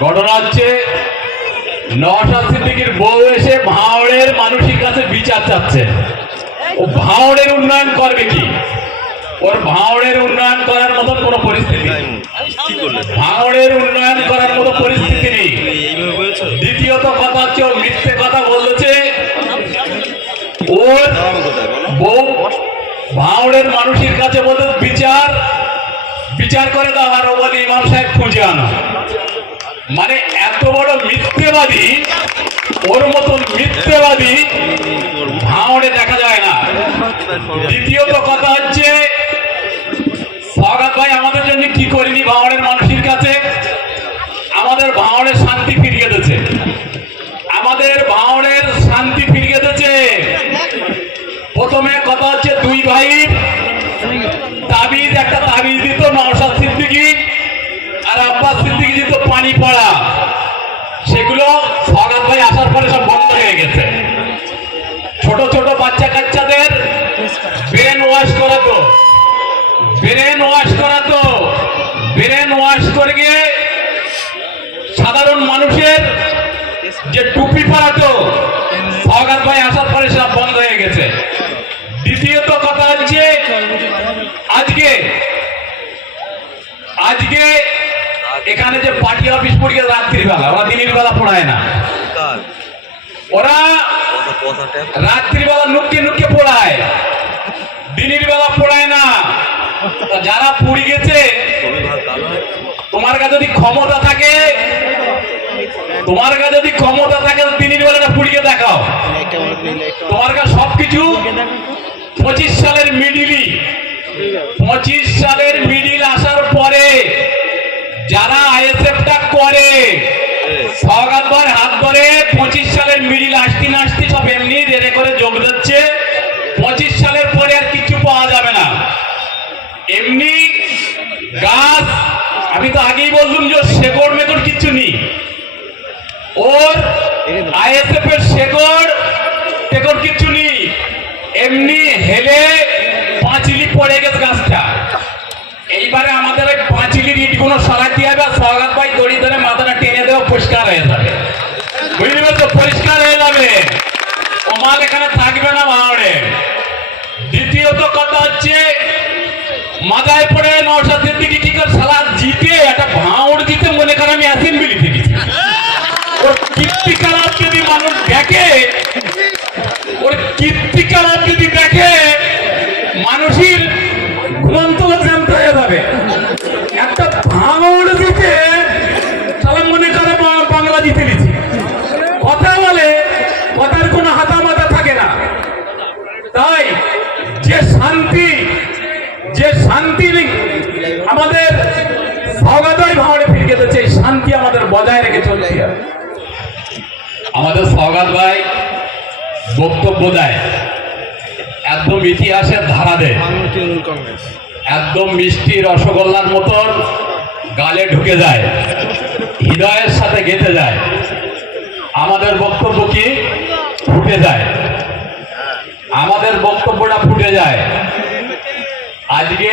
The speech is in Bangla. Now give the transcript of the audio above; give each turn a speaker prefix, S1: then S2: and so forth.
S1: ঘটনা হচ্ছে, নওশাদ সিদ্দিকির বউ এসে ভাঁড়ের মানুষের কাছে বিচার চাচ্ছে। ও ভাঁড়ের উন্নয়ন করবে কি? ওর ভাঁড়ের উন্নয়ন করার মতন কোনো পরিস্থিতি ভাঁড়ের উন্নয়ন করার মতো পরিস্থিতি নেই। দ্বিতীয়ত কথা হচ্ছে, ও মিথ্যে কথা বলেছে। ওর
S2: বলো
S1: বউ ভাঁড়ের মানুষের কাছে বলতে বিচার বিচার করে দাও আর ও বলে, ইমাম সাহেব খুঁজে আনো। মানে এত বড় মিথ্যেবাদী, ওর মতন মিথ্যেবাদী ভাঁড়ে দেখা যায় না। দ্বিতীয়ত কথা হচ্ছে সগাত ভাই, আমাদের জন্য কি করিনি ভাঁড়ের মানুষের কাছে? আমাদের ভাঁড়ের শান্তি ফিরিয়ে দিয়েছে। আমাদের ভাঁড়ের শান্তি ফিরিয়ে দিয়েছে। প্রথমে কথা হচ্ছে দুই ভাইয়ের তাবিজ একটা তাবিজ দিত নওশাদ সিদ্দিকি আর আব্বাস সিদ্দিকি দিত পড়া। সেগুলো সগাত ভাই আসার পরে সব বন্ধ হয়ে গেছে। ছোট ছোট বাচ্চা কাচ্চাদের ব্রেন ওয়াশ করাতো। ব্রেন ওয়াশ করাতো। ব্রেন ওয়াশ করে গিয়ে সাধারণ মানুষের যে টুপি পরাতো সগাত ভাই আসার পরে সব বন্ধ হয়ে গেছে। দ্বিতীয়ত কথা হচ্ছে, আজকে আজকে এখানে যে পার্টি অফিস পড়িয়ে রাত্রিবেলা ওরা দিনের বেলা পড়ায় না। ওরা রাত্রিবেলা নুকে নুকে পড়ায়। দিনের বেলা পড়ায় না। যারা পুড়ি গেছে তোমার কাছে যদি ক্ষমতা থাকে তোমার কাছে যদি ক্ষমতা থাকে দিনের বেলাটা পুড়িয়ে দেখাও। তোমার কাছে সবকিছু পঁচিশ সালের পঁচিশ মিডিল আসার পরে যারা আইএসএফটা করে সগাত হাত ধরে পঁচিশ সালের মিডিল আসতে না আসতে সব এমনি দেরে করে যোগ দিচ্ছে। পঁচিশ সালের পরে আর কিছু পাওয়া যাবে না। এমনি গাছ আমি তো আগেই বললাম যে শেকড় মেকড় কিচ্ছু নেই। ওর আইএসএফ এর শেকড় টেকড় কিচ্ছু নেই। এমনি হেলে পাঁচিলি পড়ে গেছে গাছটা এইবারে আমাদের ওই পাঁচিলির ইটগুলো সরাতে হবে আর সগাত ভাই দড়ি ধরে মাথাটা টেনে দেওয়া পরিষ্কার হয়ে যাবে। বুঝলি তো? পরিষ্কার হয়ে যাবে। তোমার এখানে থাকবে না মাওড়ে দ্বিতীয়ত কথা হচ্ছে মাদায় পড়ে নওশাদ সিদ্দিকি কি করে যে শান্তি যে শান্তি আমাদের সগাদয় ভাঙড়ে ফিরে গেছে এই শান্তি আমাদের বজায় রেখে চলতে হবে। আমাদের সগাত ভাই বক্তব্য দেয় একদম ইতিহাসের ধারা দেয়। একদম মিষ্টি রসগোল্লার মতন গালে ঢুকে যায় হৃদয়ের সাথে গেঁথে যায়। আমাদের বক্তব্য কি? ফুটে যায়। যায়। আজকে